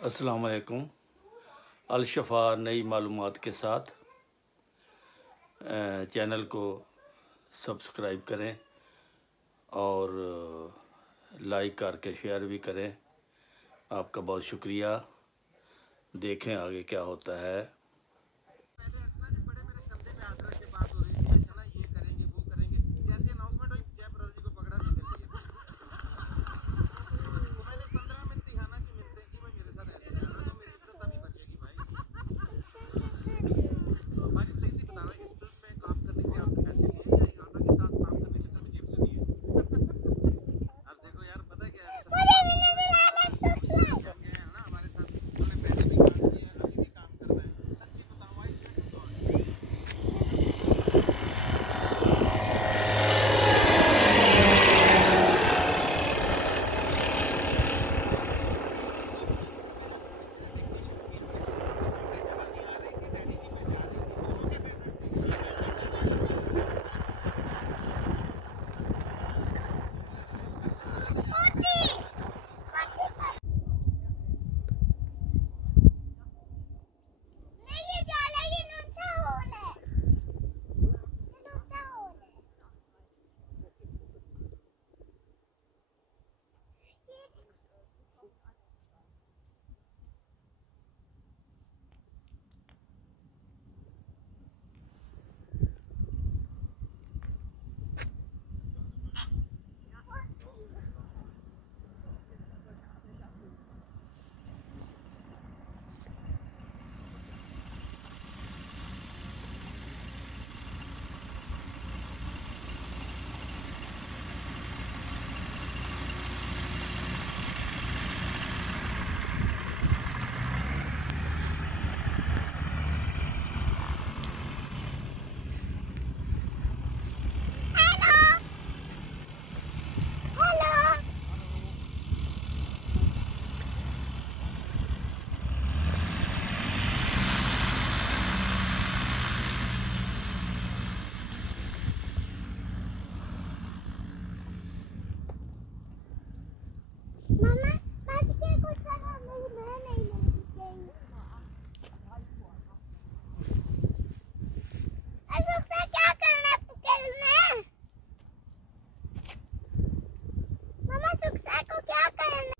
अस्सलाम वालेकुम। अल-शफा नई मालूमात के साथ चैनल को सब्सक्राइब करें और लाइक करके शेयर भी करें। आपका बहुत शुक्रिया। देखें आगे क्या होता है। मामा बात क्या कुछ करो, मेरी बहन नहीं लेगी। सुखसा क्या करना पुकेल में? मामा सुखसा को क्या करना?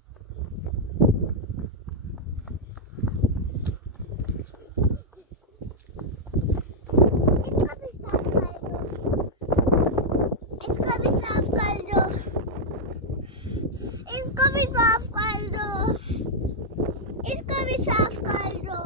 इसको भी साफ कर दो। इसको भी साफ कर दो। इसको भी साफ कर दो।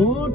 Oh,